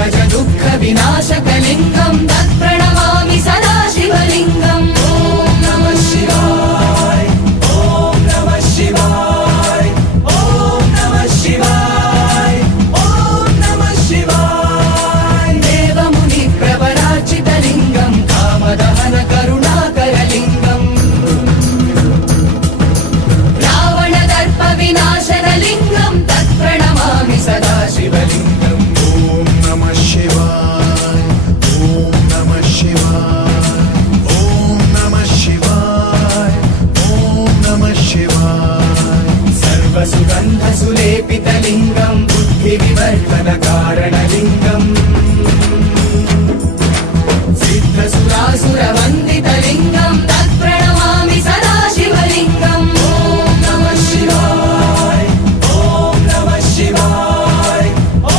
जन्मज दुःख विनाशकलिङ्गं तत्प्रणमामि सदा शिवलिङ्गम् ॐ नमः शिवाय ॐ नमः शिवाय ॐ नमः शिवाय ॐ नमः शिवाय देवमुनि प्रवरार्चितलिङ्गं कामदहन करुणाकरलिङ्गम् रावणदर्प विनाशनलिङ्गं तत्प्रणमामि सदा शिवलिङ्गम् ॐ नमः शिवाय ॐ नमः शिवाय ॐ नमः शिवाय ॐ नमः शिवाय सर्वसुगन्धसुलेपितलिङ्गं बुद्धिविवर्धनकारणलिङ्गम् सिद्धसुरासुरव